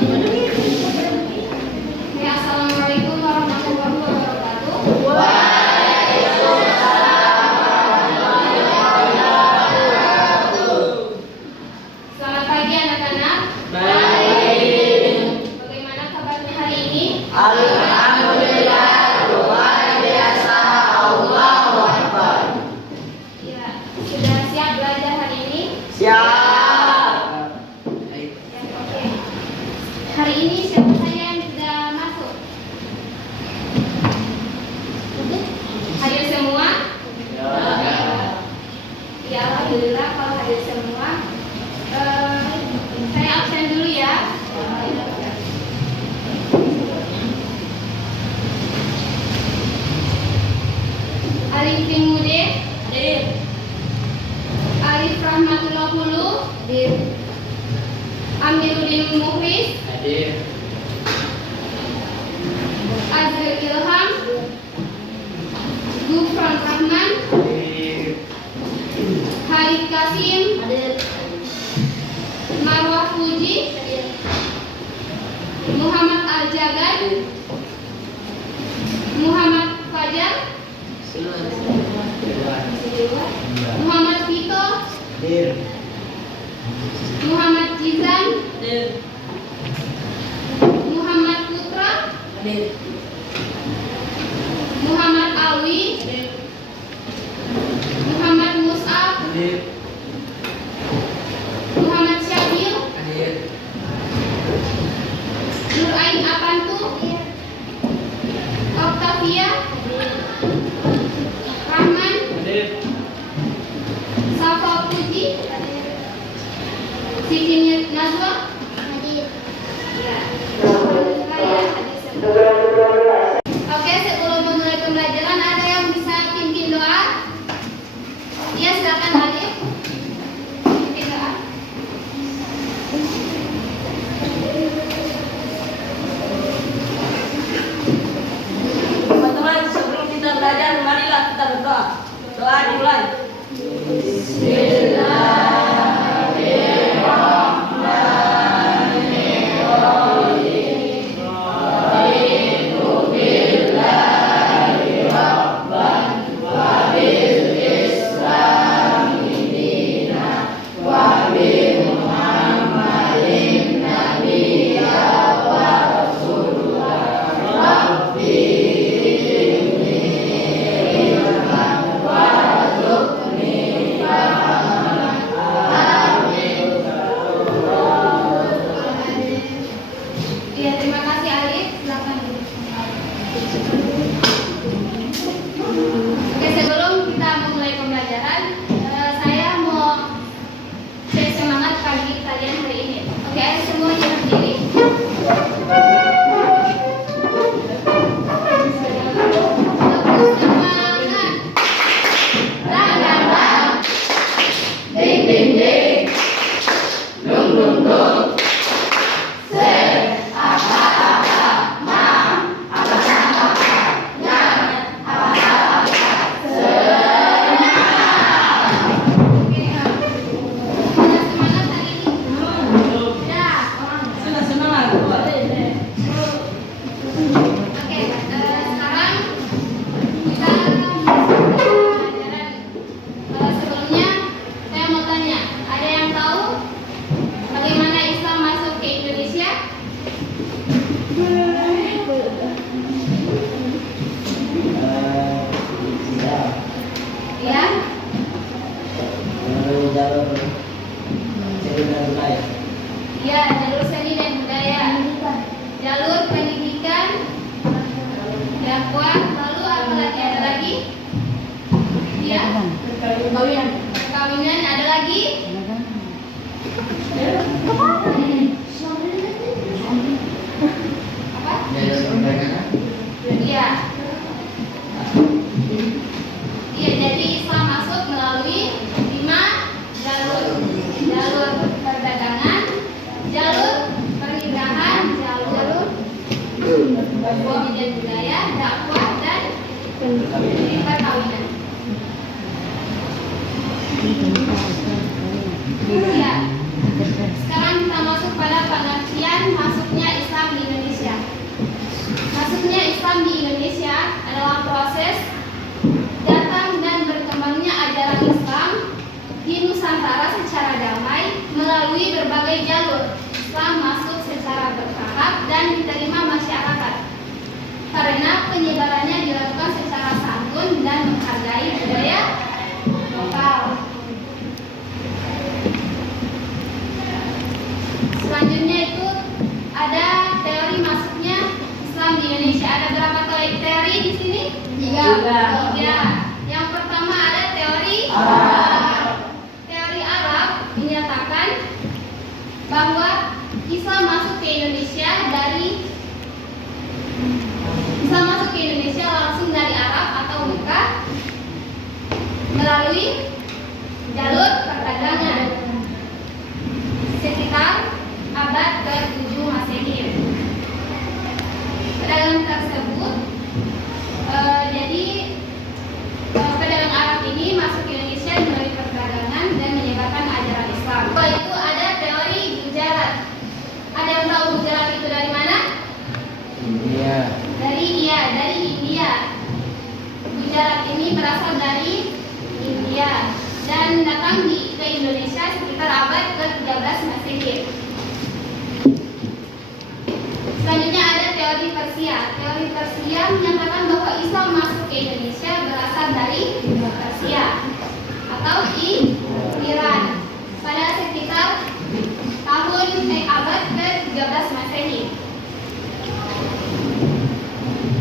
Ya, assalamualaikum warahmatullahi wabarakatuh. Selamat pagi anak-anak. Bagaimana kabarnya hari ini? Alhamdulillah, luar biasa, Allahu Akbar. Ya, sudah siap belajar hari ini? Siap. Ya, oke. Hari ini siapa saja yang sudah masuk? Hadir semua? Ya, alhamdulillah kalau hadir semua. Saya absen dulu ya. Alif Timudin, Hadir. Alif Rahmatullah Hulu, Amiruddin Muhris, Hadir. Azril Ilham, Gufron Rahman, Harith Kasim, Marwah Puji, Muhammad Al-Jagad, Muhammad Fajar, Muhammad Vito, Hadir. Muhammad Jizan, Hadir. Muhammad Putra, Hadir. Muhammad Alwi, Muhammad Mus'ab, Hadir. Muhammad Syabil, Hadir. Nur Ain Apantu, Octavia, Rahman, Hadir. Safa Puji, Siti Nazwa, ya. Alhamdulillah ya, hadir semua. Oke, sebelum memulai pembelajaran ada yang bisa pimpin doa? Ya, silakan Alif. Pimpin doa. Teman-teman, sebelum kita belajar, marilah kita berdoa. Doa dimulai. Ya, terima kasih Alif. Silakan. Oke, sebelum kita memulai pembelajaran, saya mau share semangat pagi kalian hari ini. Oke, ayo semua jangan berdiri. Bagus, semangat. Lang, lang, lang. Ding, ding, ding. Dung, dung, dung. Oke, sudah semangat hari ini? Ya. Sudah semangat. Oke, sekarang kita pelajaran. Sebelumnya saya mau tanya, ada yang tahu bagaimana Islam masuk ke Indonesia? Ya, ya, jalur seni dan budaya, jalur pendidikan, dakwah, lalu apa lagi? Ada lagi? Ya, perkawinan ada lagi? Apa? Iya. Iya, jadi Islam masuk melalui 5 jalur. Jalur perdagangan, jalur pernikahan, jalur pendidikan budaya, dakwah dan perkawinan. Ya. Sekarang kita masuk pada berbagai jalur, Islam masuk secara bertahap dan diterima masyarakat. Karena penyebarannya dilakukan secara santun dan menghargai budaya lokal. Selanjutnya itu ada teori masuknya Islam di Indonesia. Ada berapa teori di sini? Tiga. Yang pertama ada teori Arab. Teori Arab menyatakan bahwa Islam masuk ke Indonesia langsung dari Arab atau Mekah melalui jalur perdagangan sekitar abad ke-7 Masehi. Perdagangan tersebut jadi pedagang Arab ini masuk ke Indonesia melalui perdagangan dan menyebarkan ajaran Islam. Setelah itu ada teori Gujarat. Ada yang tahu Gujarat itu dari mana? India. Dari India. Gujarat ini berasal dari India dan datang ke Indonesia sekitar abad ke-13 Masehi. Selanjutnya ada teori Persia. Teori Persia menyatakan bahwa Islam masuk ke Indonesia berasal dari Persia atau Iran pada sekitar abad ke-13 Masehi.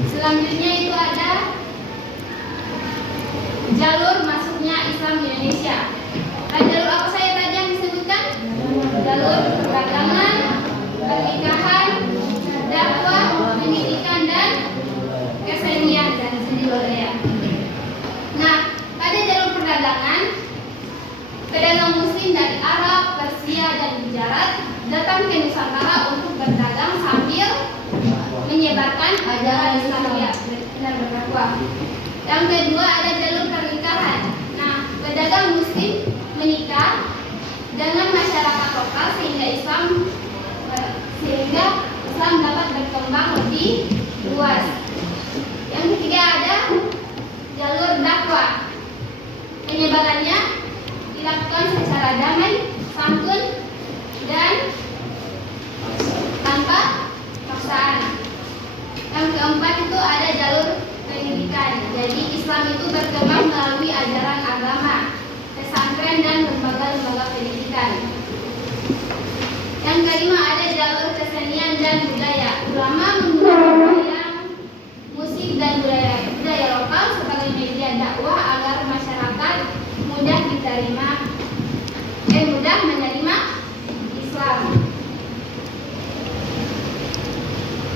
Selanjutnya itu ada jalur masuknya Islam di Indonesia. Jalur apa saja tadi yang disebutkan? Jalur perdagangan, pernikahan, dakwah, pendidikan dan kesenian dan seni budaya. Nah, pada jalur perdagangan, pedagang Muslim dari Arab, Persia dan Gujarat datang ke Nusantara untuk berdagang sambil menyebarkan ajaran Islam, ya, benar berdakwah. Yang kedua ada jalur pernikahan. Nah, pedagang Muslim menikah dengan masyarakat lokal sehingga Islam dapat berkembang lebih luas. Yang ketiga ada jalur dakwah. Penyebarannya dilakukan secara damai, santun, dan tanpa paksaan. Yang keempat itu ada jalur pendidikan. Jadi Islam itu berkembang melalui ajaran agama, pesantren dan lembaga-lembaga pendidikan. Yang kelima ada jalur kesenian dan budaya. Ulama menggunakan wayang, musik dan budaya lokal sebagai media dakwah agar masyarakat mudah menerima Islam.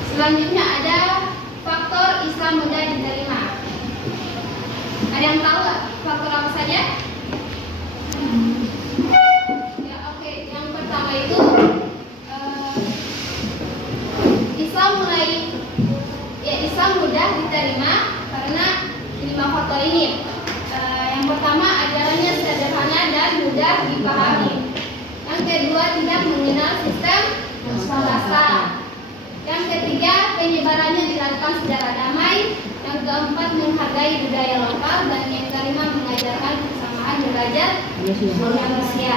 Selanjutnya ada faktor Islam mudah diterima. Ada yang tahu faktor apa saja? Ya, oke. Yang pertama itu Islam mudah diterima karena 5 faktor ini. Yang pertama, ajarannya sederhana dan mudah dipahami. Yang kedua, tidak mengenal sistem kasta. Yang ketiga, penyebarannya dilakukan secara damai. Yang keempat, menghargai budaya lokal. Dan yang kelima, mengajarkan kesamaan derajat manusia.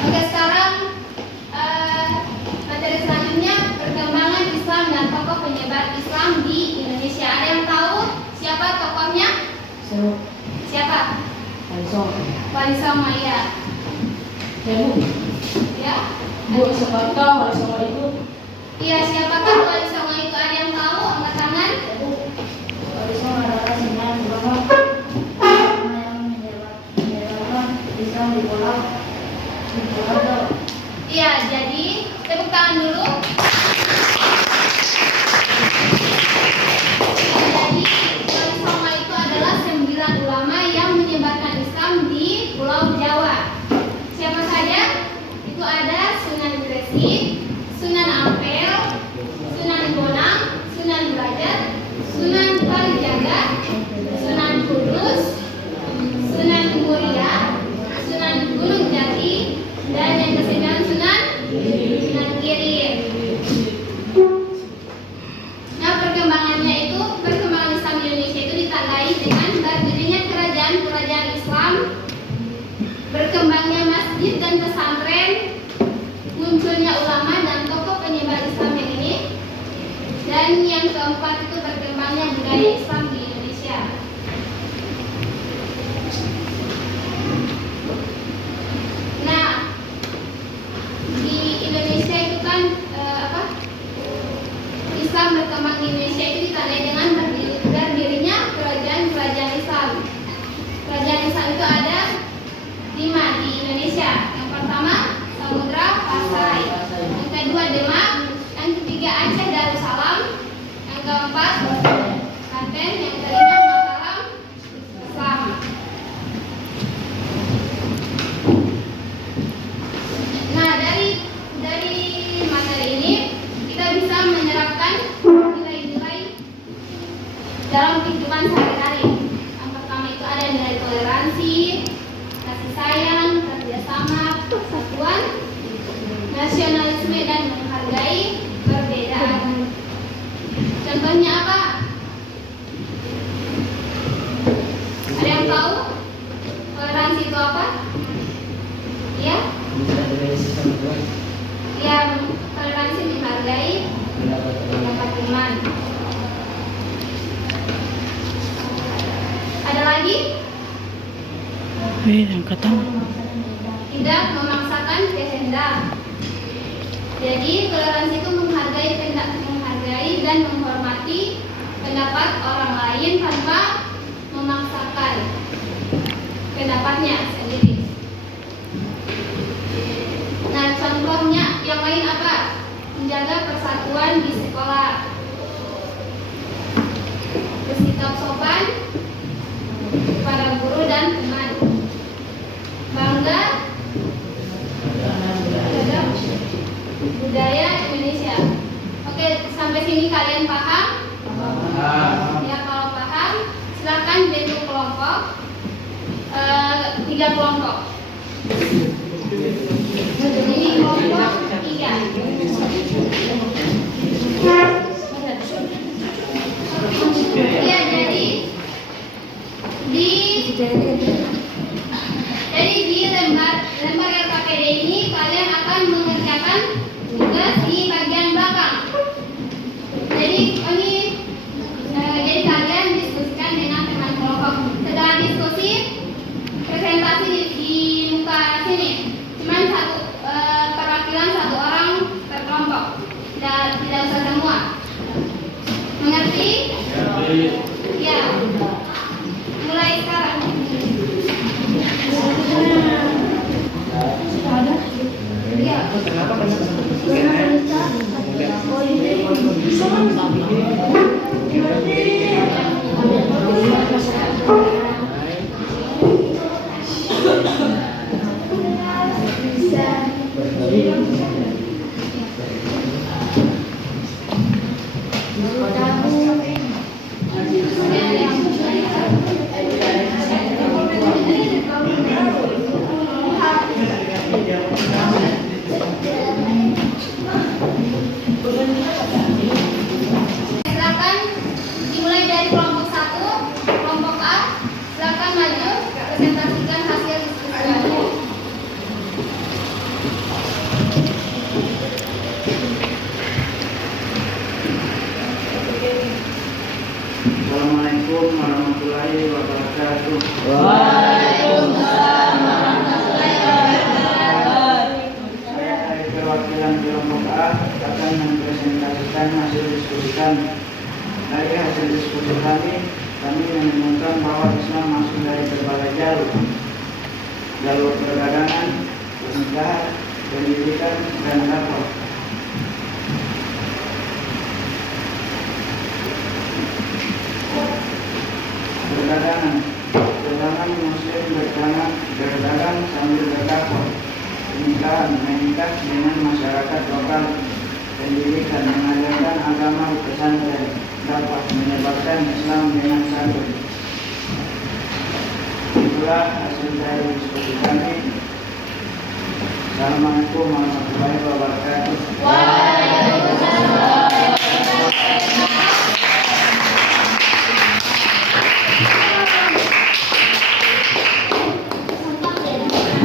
Oke, sekarang materi selanjutnya perkembangan Islam dan tokoh penyebar Islam di Indonesia. Ada yang tahu siapa tokohnya? Siapa? Wali Songo, ya. Ya. Siapakah Wali Songo itu? Iya, siapakah Wali Songo itu? Ada yang tahu? Angkat tangan. Wali Songo adalah Sunan Bonang yang menyebarkan Islam di Pulau Jawa. Iya, jadi tepuk tangan dulu. Jadi Wali Songo itu adalah 9 ulama yang menyebarkan Islam di Pulau Jawa. Siapa saja? Itu ada Sunan Gresik, Sunan Ampel, Sunan Bonang, Sunan Derajat, Sunan Kalijaga, Sunan Kudus, Sunan Muria, Sunan Gunung Jati, dan yang ke-9 Sunan Giri. masjid dan pesantren, munculnya ulama dan tokoh penyebar Islam yang ini, dan yang keempat itu berkembangnya budaya Islam di Indonesia. Nah, di Indonesia itu kan Islam berkembang di Indonesia itu ditandai dengan berdirinya kerajaan Islam. Kerajaan Islam itu ada 5 di Indonesia. Yang pertama Samudra Pasai, yang kedua Demak, yang ketiga Aceh Darussalam, yang keempat Banten, yang kelima Mataram Islam. Nah, dari materi ini kita bisa menyerapkan nilai-nilai dalam kehidupan sehari-hari. Yang pertama itu ada nilai toleransi, kasih sayang, kerjasama, persatuan, nasionalisme, dan menghargai perbedaan. Contohnya apa? Ada yang tahu toleransi itu apa? Ya? Ya, toleransi menghargai pendapat teman. Ada lagi? Tidak memaksakan kehendak. Jadi toleransi itu menghargai dan menghormati pendapat orang lain tanpa memaksakan pendapatnya sendiri. Nah, contohnya yang lain apa? Menjaga persatuan di sekolah, bersikap sopan kepada guru dan teman, bangga terhadap budaya Indonesia. Oke, sampai sini kalian paham? Ya, kalau paham, silakan bentuk kelompok, 3 kelompok. Ini kelompok 3. Ya, jadi di lembar LKPD ini kalian akan mengerjakan tugas di bagian belakang. Jadi kalian diskusikan dengan teman kelompok. Setelah diskusi, presentasi di muka sini. Cuman perwakilan 1 orang per kelompok. Tidak usah semua. Mengerti? Ya. Mulai sekarang. Ya. Silakan dimulai dari kelompok 1, kelompok A. Silakan maju presentasikan hasil diskusi. Assalamualaikum warahmatullahi wabarakatuh. Waalaikumsalam warahmatullahi wabarakatuh. Saya dari perwakilan kelompok A akan mempresentasikan hasil diskusi kami. Dari hasil diskusi kami menemukan bahwa Islam masuk dari berbagai jalur perdagangan, pernikahan, pendidikan, dan dakwah. Perdagangan Muslim berdagang sambil berdakwah. Pernikahan menikah dengan masyarakat lokal. Pendidikan mengajarkan agama pesantren. Dakwah menyebarkan Islam dengan satu. Itulah hasil dari diskusi kami. Assalamualaikum warahmatullahi wabarakatuh. Waalaikumsalam.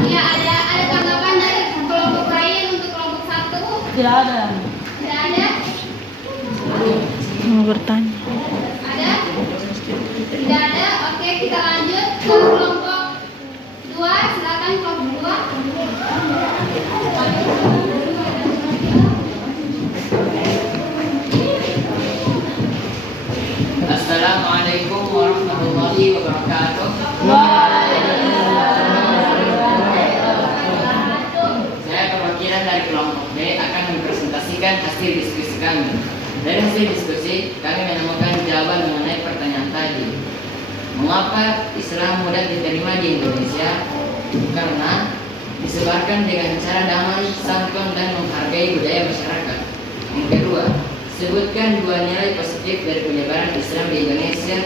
Ya, ada tanggapan Tidak ada. Tidak ada? Mau bertanya. Ada? Tidak ada. Oke, kita lanjut ke kelompok 2. Silakan kelompok 2. Assalamualaikum warahmatullahi wabarakatuh. Saya perwakilan dari kelompok B akan mempresentasikan hasil diskusi kami. Dari hasil diskusi, kami menemukan jawaban mengenai pertanyaan tadi. Mengapa Islam mudah diterima di Indonesia? Karena disebarkan dengan cara damai, santun, dan menghargai budaya masyarakat. Yang kedua, sebutkan 2 nilai positif dari penyebaran Islam di Indonesia,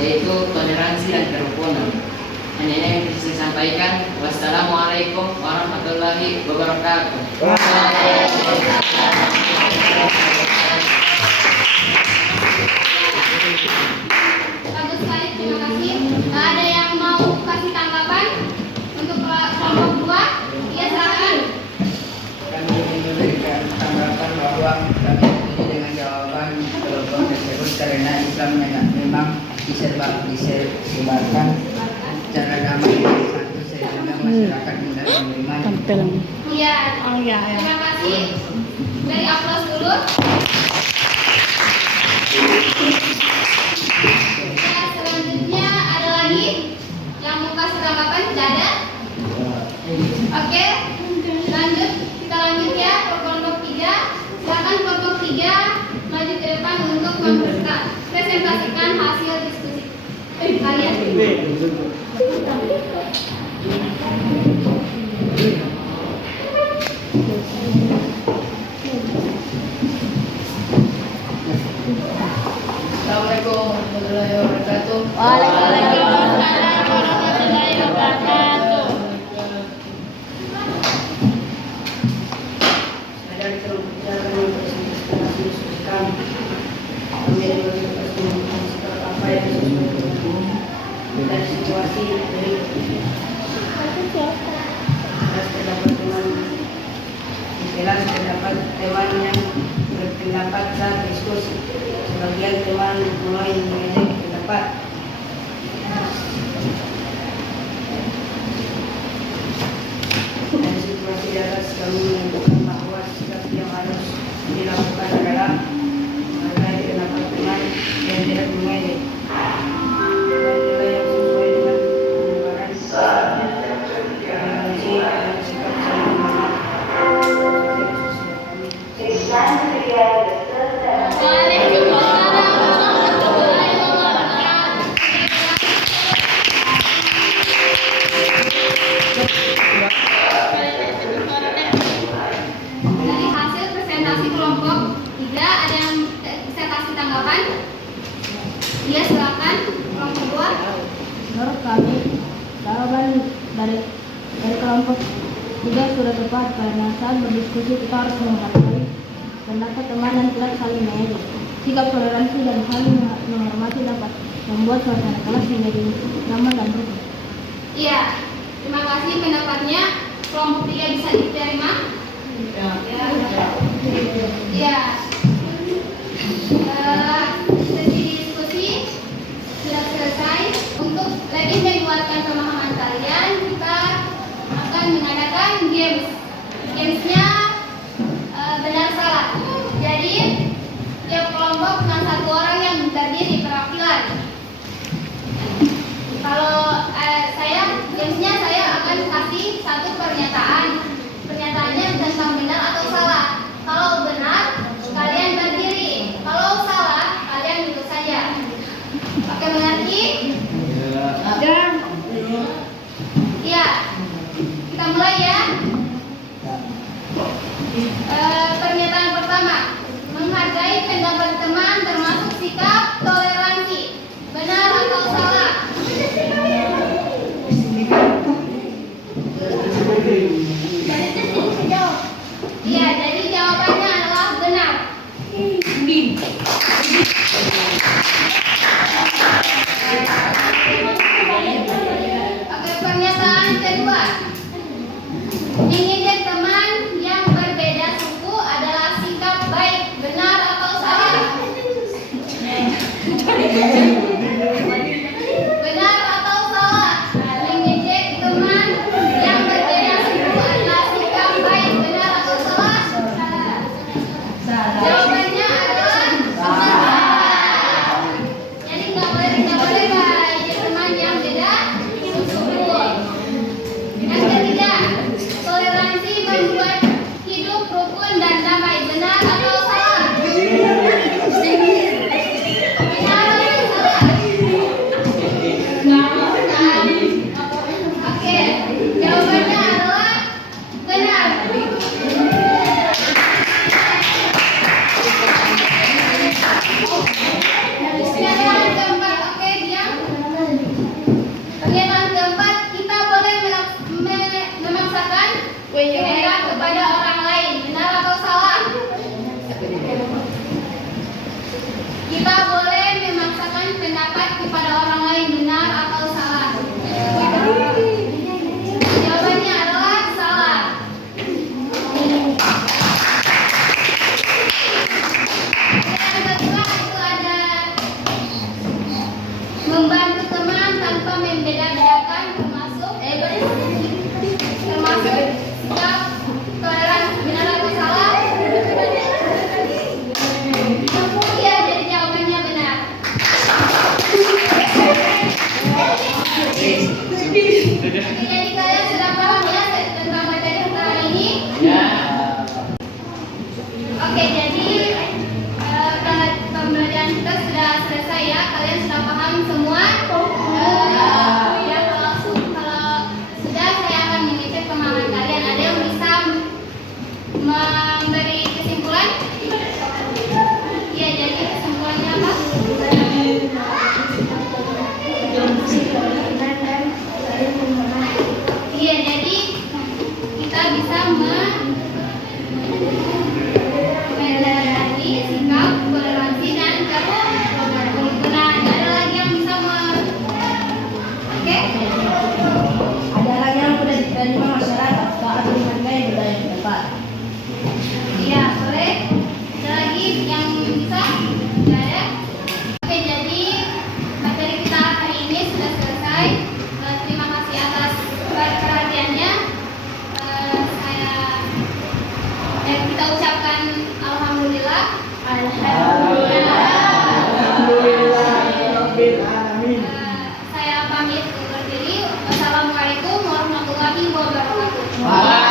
yaitu toleransi dan kerukunan. Hanya ini yang bisa saya sampaikan. Wassalamualaikum warahmatullahi wabarakatuh. Bagus sekali, terima kasih. Ada yang mau kasih tanggapan untuk kelompok 2? Iya, silakan. Kami ingin memberikan tanggapan bahwa kami setuju dengan jawaban kelompok tersebut karena Islam memang disebarkan secara damai dan santun sehingga masyarakat mudah menerima. Tampil. Iya. Oh iya. Terima kasih. Dari aplaus dulu. Ya, selanjutnya ada lagi yang mau kasih tanggapan? Tidak ada? Oke, lanjut. Kita lanjut ya ke kelompok 3. Silakan kelompok 3 maju ke depan untuk mempresentasikan hasil diskusi kalian. Assalamualaikum warahmatullahi wabarakatuh. Waalaikumsalam warahmatullahi wabarakatuh. Dari kelompok kita akan mempresentasikan hasil diskusi kami. Kami akan sikap apa yang sesuai dengan situasi berikut. Atas pendapat teman, jelas pendapat teman yang berpendapat saat diskusi. Sebagian teman mulai mengejek pendapat. Dari situasi di atas kami menentukan bahwa sikap yang harus dilakukan adalah menghargai pendapat teman dan tidak mengejek. Dan nilai yang sesuai dengan penyebaran toleransi dan sikap saling menghormati. Waalaikumsalam warahmatullahi wabarakatuh. Dari hasil presentasi kelompok 3 ada yang bisa kasih tanggapan? Iya, silakan kelompok 2. Menurut kami, jawaban dari kelompok 3 sudah tepat karena saat berdiskusi kita harus menghargai pendapat teman dan tidak saling mengejek. Sikap toleransi dan saling menghormati dapat membuat suasana kelas menjadi nyaman dan rukun. Iya, terima kasih pendapatnya. Kelompok 3 bisa diterima? Iya. Sesi diskusi sudah selesai. Untuk lebih menguatkan pemahaman kalian, kita akan mengadakan games. Gamesnya benar salah. Jadi tiap kelompok cuma 1 orang yang terdiri perwakilan. Kalau gamesnya saya akan kasih 1 pernyataan. Pernyataannya tentang benar atau salah. Kalau benar, kalian berdiri. Kalau salah, kalian duduk saja. Oke, mengerti? Iya. Kita mulai ya. Pernyataan pertama, menghargai pendapat teman termasuk sikap toleransi. Benar atau salah? Iya, jadi jawabannya adalah benar. Oke, pernyataan kedua. Mengejek teman yang berbeda suku pamit undur diri. Wassalamualaikum warahmatullahi wabarakatuh. Waalaikumsalam.